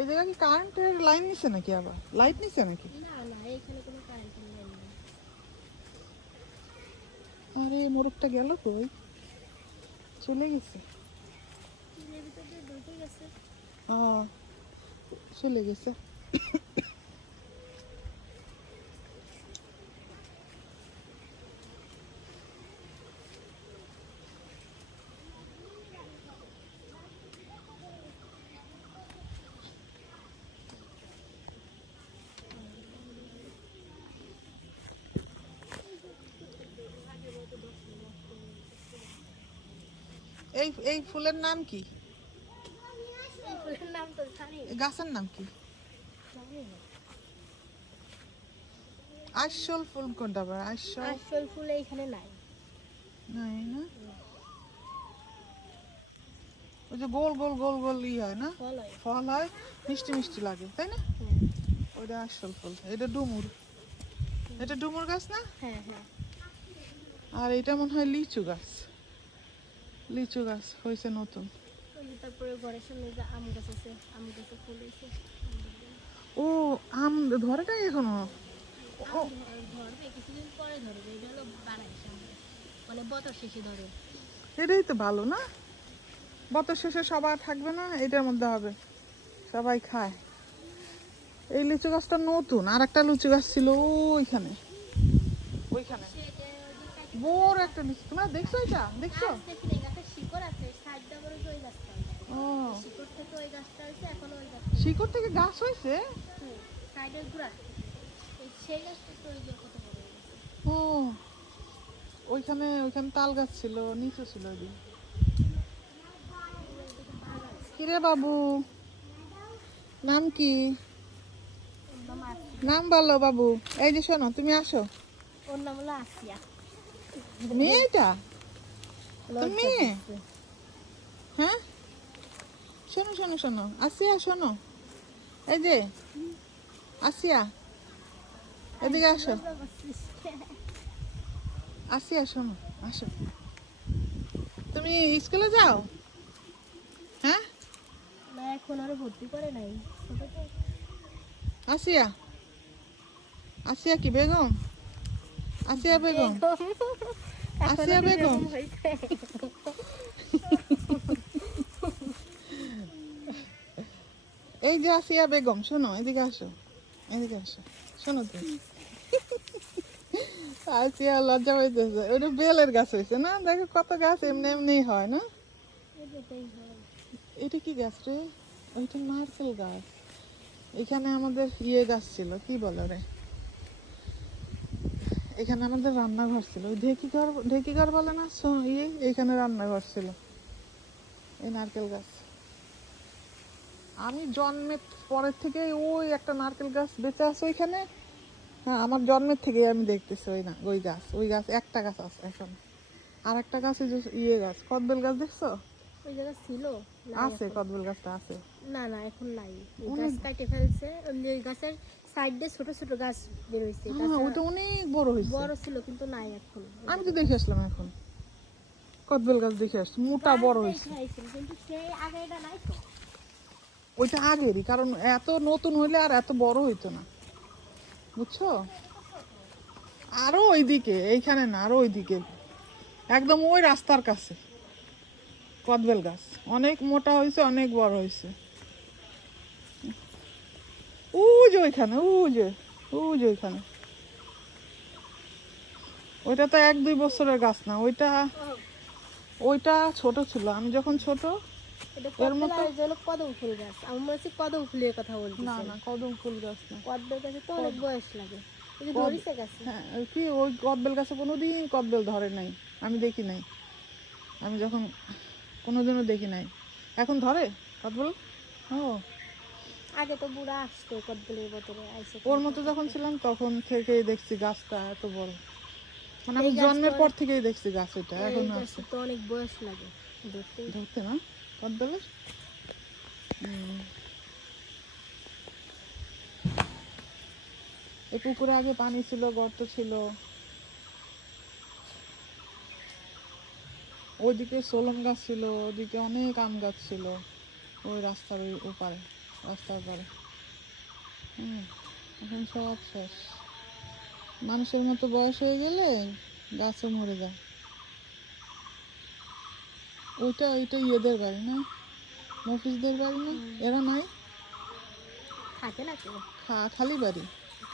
এই জায়গায় কি কারেন্টের লাইন নিছে নাকি আবার? লাইট নিছে নাকি? না না এখানে কোনো কারেন্টের লাইন নেই। আরে মোরগটা গেল কই? চলে গেছে। চলে গেছে। এই এই ফুলের নাম কি? গাছের নাম কি? আইসল ফুল কোনটা আবার আইসল? আসল ফুল এইখানে নাই। নাই না? ওই যে গোল গোল গোল গোল ই হয় না? ফল হয়। মিষ্টি মিষ্টি লাগে তাই না? হ্যাঁ। ওইটা আসল ফুল। এটা ডুমুর। এটা ডুমুর গাছ না? হ্যাঁ হ্যাঁ। আর এটা মনে হয় লিচু গাছ। লিচু গাছ হয়েছে নতুন। ওই যে তারপরে ঘরের সামনে যে আম গাছ আছে আম গাছে ফুল হয়েছে। ও আম ধরে নাই এখনও ধরবে কিছুদিন পরে ধরবে এটা হলো বাড়াই মানে বছর শেষে ধরে। এটাই তো ভালো না? বছর শেষে সবার থাকবে না এটার মধ্যে হবে। সবাই খায়। এই লিচু গাছটা নতুন আর একটা লিচু গাছ ছিল ওইখানে। ওইখানে। বড় একটা লিচু। তোমরা দেখছ এটা? দেখছ দেখলে গাছের শিকড় আছে সাইড ডাবল ওই গাছটা ও। শিকড় থেকে ওই ওই গাছ হয়েছে? ওই হয়ে ও ওইখানে ওইখানে তাল গাছ ছিল নিচু ছিল ওইদিন কিরে বাবু? নাম কি? নাম বলো বাবু। এই যে শোনো তুমি আসো। ওর নাম হলো আসিয়া। মেয়েটা? করছে। হ্যাঁ? শোনো শোনো শোনো। আসিয়া শোনো। এই যে আসিয়া। এদিকে আসো। আসিয়া শোনো আসো। তুমি স্কুলে যাও? হ্যাঁ? না এখন আরও ভর্তি করে নাই। আসিয়া। আসিয়া কি বেগম? আসিয়া বেগম। আসিয়া বেগম। এরকম হয়েছে। এই যে আসিয়া বেগম, শোনো, এদিকে আসো এদিকে আসো, শোনো তুমি আসিয়া লজ্জা পাইতেছে, ওটা বেলের গাছ হয়েছে না? দেখো কত গাছ এমনি এমনি হয়, না। এটা কি গাছ রে? ওইটা নারকেল গাছ। এখানে আমাদের ইয়ে গাছ ছিল, কি বলো রে এখানে আমাদের রান্নাঘর ছিল। ওই ঢেকি ঘর ঢেকি ঘর বলে না? ইয়ে এখানে রান্নাঘর ছিল। এই নারকেল গাছ। আমি জন্মের পরের থেকে ওই একটা নারকেল গাছ বেঁচে আছে ওইখানে। হ্যাঁ আমার জন্মের থেকেই আমি দেখতেছি ওই না ওই গাছ ওই গাছ একটা গাছ আছে এখন। আর একটা গাছ যে ইয়ে গাছ কদবেল গাছ দেখছ? ওই জায়গা ছিল? আছে কদবেল গাছটা আছে। না না এখন নাই। গাছ কাটে ফেলছে ওই গাছের সাইড ছোট ছোট গাছ বের হয়েছে। হ্যাঁ ওটা অনেক বড় হয়েছে। বড় ছিল কিন্তু নাই এখন। আমি তো দেখে আসলাম এখন। কদবেল গাছ দেখে আসছি মোটা বড় হয়েছে। কিন্তু সেই আগে এটা নাই তো। ওইটা আগেরই, কারণ এত নতুন হইলে আর এত বড় হইতো না। বুঝছ? আরও ওইদিকে, এইখানে না, আরও ওইদিকে। একদম ওই রাস্তার কাছে, কদবেল গাছ। অনেক মোটা হয়েছে অনেক বড় হয়েছে উ যে ওইখানে উ যে উ ওইখানে। ওইটা তো এক দুই বছরের গাছ না, ওইটা ওইটা ছোট ছিল। আমি যখন ছোট এর মতো- হলো কদম ফুল গাছ। আমার মনে হচ্ছে কদম ফুলের কথা বলছি না না কদম ফুল গাছ না। কদবেল গাছে তো অনেক বয়স লাগে। হ্যাঁ কি ওই কদবেল গাছে কোনোদিন কদবেল ধরে নাই। আমি দেখি নাই। আমি যখন কোনোদিনও দেখি নাই। এখন ধরে কদবেল? ও। আগে তো বুড়া আসতো কদবেলের বোতলে আইসে ওর মতো যখন ছিলাম তখন থেকেই দেখছি গাছটা এত বড়। মানে আমি জন্মের পর থেকেই দেখছি গাছ এটা এখন আসছে তো অনেক বয়স লাগে ধরতে ধরতে না? কদবেলের হুম। এই পুকুরে আগে পানি ছিল, গর্ত ছিল। ওইদিকে সোলম গাছ ছিল ওদিকে অনেক আম গাছ ছিল। ওই রাস্তার ওই ওপারে, রাস্তার পারে। হুম, এখন সব শেষ। মানুষের মতো বয়স হয়ে গেলে গাছও মরে যায়। ওইটা ওইটা ইয়েদের বাড়ি না? মফিসদের বাড়ি না? এরা নাই? থাকে না কেউ খা- খালি বাড়ি?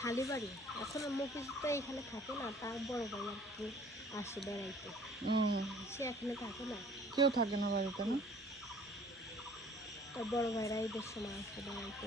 খালি বাড়ি? এখন তো এখানে থাকে না তার বড় ভাই আর কি আসে বেড়াইতে। হুম সে এখানে থাকে না? কেউ থাকে না বাড়িতে না? তার বড় ভাইরা ঈদের সময় আসে বেড়াইতে